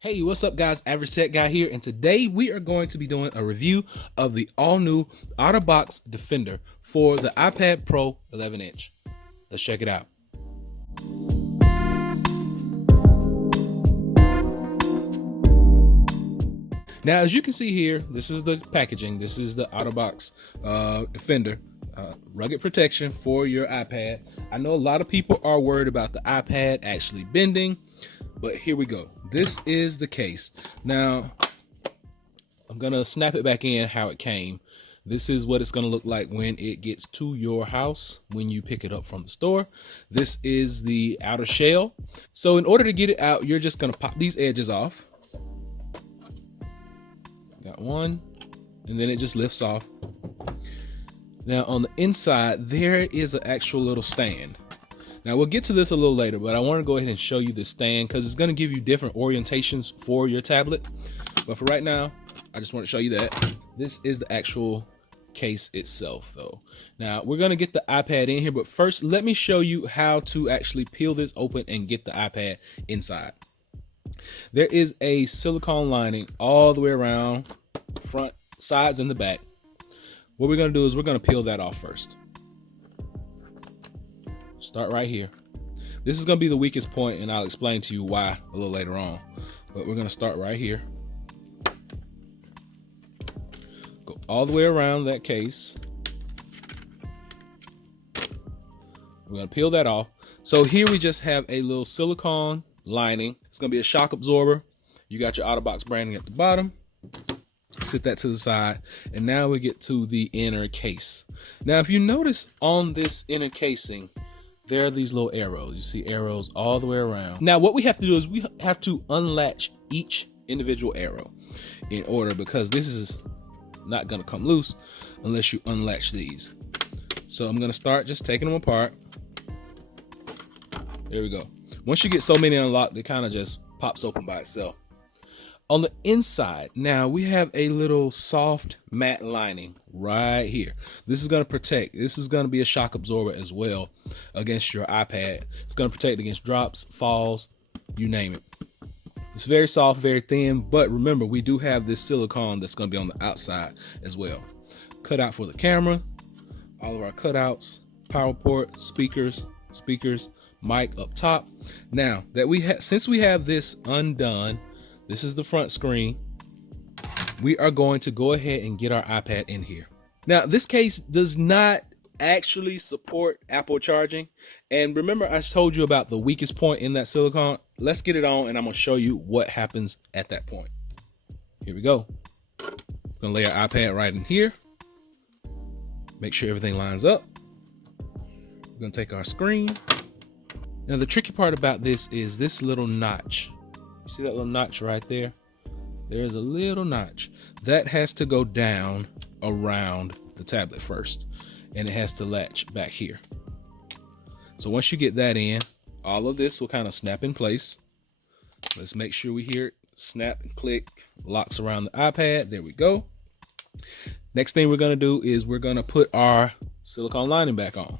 Hey, what's up guys? Average Tech Guy here, and today we are going to be doing a review of the all-new Otterbox Defender for the iPad Pro 11-inch. Let's check it out. Now, as you can see here, this is the packaging. This is the Otterbox Defender. Rugged protection for your iPad. I know a lot of people are worried about the iPad actually bending, but here we go. This is the case. Now, I'm gonna snap it back in how it came. This is what it's gonna look like when it gets to your house, when you pick it up from the store. This is the outer shell. So in order to get it out, you're just gonna pop these edges off. Got one, and then it just lifts off. Now on the inside, there is an actual little stand. Now we'll get to this a little later, but I want to go ahead and show you this stand because it's going to give you different orientations for your tablet. But for right now, I just want to show you that. This is the actual case itself though. Now we're going to get the iPad in here, but first let me show you how to actually peel this open and get the iPad inside. There is a silicone lining all the way around, front, sides, and the back. What we're going to do is we're going to peel that off first. Start right here. This is going to be the weakest point, and I'll explain to you why a little later on. But we're going to start right here. Go all the way around that case. We're going to peel that off. So here we just have a little silicone lining. It's going to be a shock absorber. You got your Otterbox branding at the bottom. Sit that to the side, and now we get to the inner case. Now if you notice on this inner casing, there are these little arrows. You see arrows all the way around. Now what we have to do is we have to unlatch each individual arrow in order, because this is not going to come loose unless you unlatch these. So I'm going to start just taking them apart. There we go. Once you get so many unlocked, it kind of just pops open by itself. On the inside, now we have a little soft matte lining right here. This is going to protect. This is going to be a shock absorber as well against your iPad. It's going to protect against drops, falls, you name it. It's very soft, very thin, but remember, we do have this silicone that's going to be on the outside as well. Cutout for the camera, all of our cutouts, power port, speakers, mic up top. Now that we have, since we have this undone, this is the front screen. We are going to go ahead and get our iPad in here. Now, this case does not actually support Apple charging. And remember, I told you about the weakest point in that silicone. Let's get it on, and I'm going to show you what happens at that point. Here we go. I'm going to lay our iPad right in here. Make sure everything lines up. We're going to take our screen. Now, the tricky part about this is this little notch. See that little notch right there? There's a little notch that has to go down around the tablet first, and it has to latch back here. So once you get that in, all of this will kind of snap in place. Let's make sure we hear it snap and click, locks around the iPad. There we go. Next thing we're going to do is we're going to put our silicone lining back on.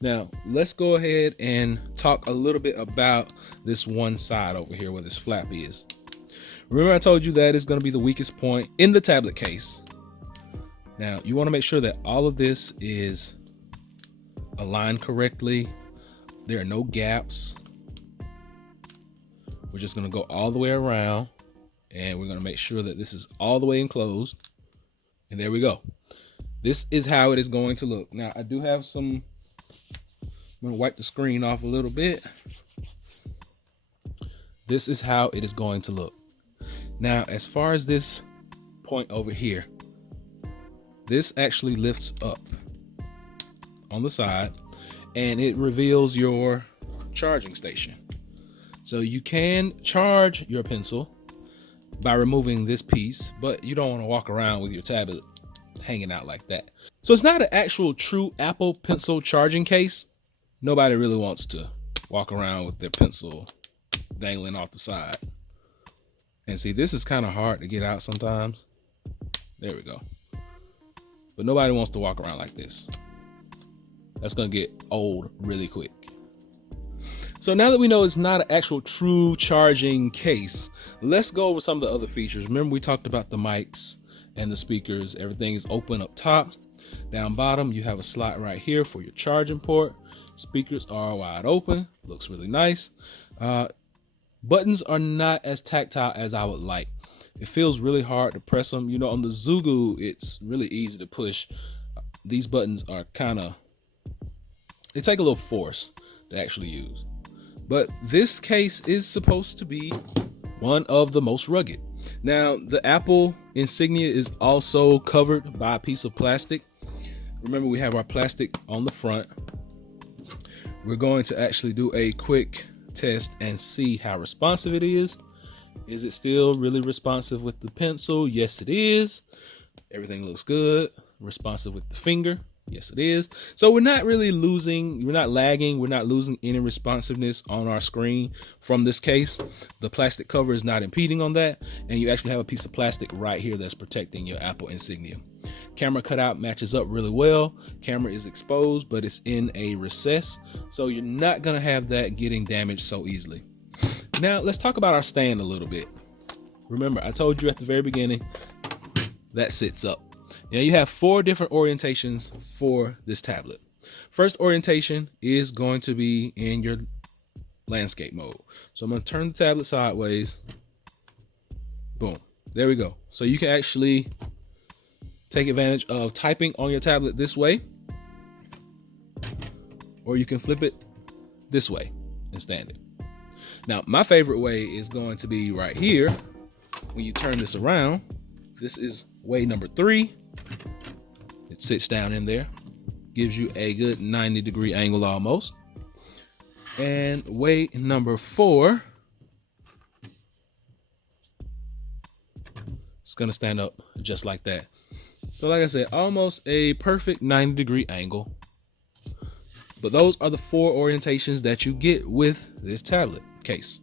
Now, let's go ahead and talk a little bit about this one side over here where this flap is. Remember I told you that it's going to be the weakest point in the tablet case. Now, you want to make sure that all of this is aligned correctly. There are no gaps. We're just going to go all the way around, and we're going to make sure that this is all the way enclosed. And there we go. This is how it is going to look. Now, I do have some... I'm going to wipe the screen off a little bit. This is how it is going to look. Now, as far as this point over here, this actually lifts up on the side, and it reveals your charging station. So you can charge your pencil by removing this piece, but you don't want to walk around with your tablet hanging out like that. So it's not an actual true Apple Pencil charging case. Nobody really wants to walk around with their pencil dangling off the side. And see, this is kind of hard to get out sometimes. There we go. But nobody wants to walk around like this. That's going to get old really quick. So now that we know it's not an actual true charging case, let's go over some of the other features. Remember, we talked about the mics and the speakers. Everything is open up top. Down bottom, you have a slot right here for your charging port. Speakers are wide open. Looks really nice. Buttons are not as tactile as I would like. It feels really hard to press them. You know, on the Zugu, it's really easy to push. These buttons are they take a little force to actually use. But this case is supposed to be one of the most rugged. Now, the Apple insignia is also covered by a piece of plastic. Remember, we have our plastic on the front. We're going to actually do a quick test and see how responsive it is. Is it still really responsive with the pencil? Yes, it is. Everything looks good. Responsive with the finger? Yes, it is. So we're not really losing, we're not lagging, we're not losing any responsiveness on our screen from this case. The plastic cover is not impeding on that, and you actually have a piece of plastic right here that's protecting your Apple insignia. Camera cutout matches up really well. Camera is exposed, but it's in a recess, so you're not gonna have that getting damaged so easily. Now let's talk about our stand a little bit. Remember, I told you at the very beginning that sits up. Now you have 4 different orientations for this tablet. First orientation is going to be in your landscape mode. So I'm going to turn the tablet sideways. Boom. There we go. So you can actually take advantage of typing on your tablet this way, or you can flip it this way and stand it. Now, my favorite way is going to be right here. When you turn this around, this is way number 3. It sits down in there, gives you a good 90-degree angle almost. And way number 4, it's gonna stand up just like that. So like I said, almost a perfect 90-degree angle. But those are the 4 orientations that you get with this tablet case.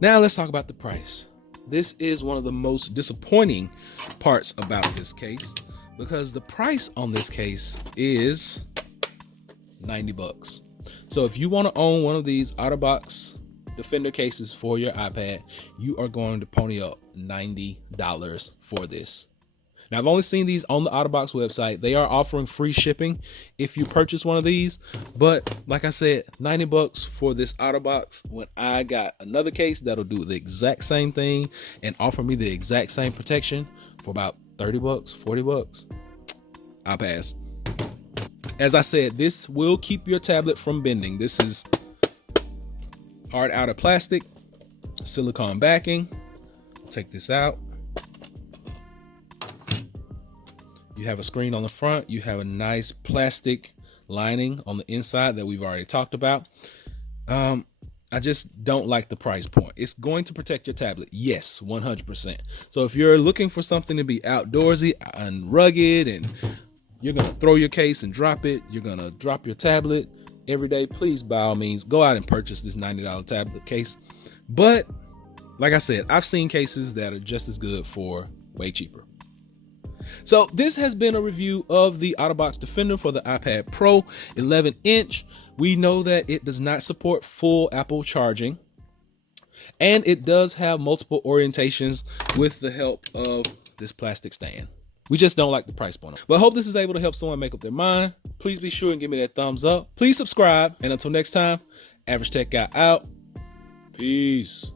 Now let's talk about the price. This is one of the most disappointing parts about this case, because the price on this case is $90. So if you want to own one of these Otterbox Defender cases for your iPad, you are going to pony up $90 for this. Now, I've only seen these on the Otterbox website. They are offering free shipping if you purchase one of these. But like I said, $90 for this Otterbox, when I got another case that'll do the exact same thing and offer me the exact same protection for about $30, $40, I'll pass. As I said, this will keep your tablet from bending. This is hard outer plastic, silicone backing. Take this out. You have a screen on the front. You have a nice plastic lining on the inside that we've already talked about. I just don't like the price point. It's going to protect your tablet. Yes, 100%. So if you're looking for something to be outdoorsy and rugged, and you're going to throw your case and drop it, you're going to drop your tablet every day, please, by all means, go out and purchase this $90 tablet case. But like I said, I've seen cases that are just as good for way cheaper. So this has been a review of the Otterbox Defender for the iPad Pro 11-inch. We know that it does not support full Apple charging, and it does have multiple orientations with the help of this plastic stand. We just don't like the price point. But I hope this is able to help someone make up their mind. Please be sure and give me that thumbs up. Please subscribe. And until next time, Average Tech Guy out. Peace.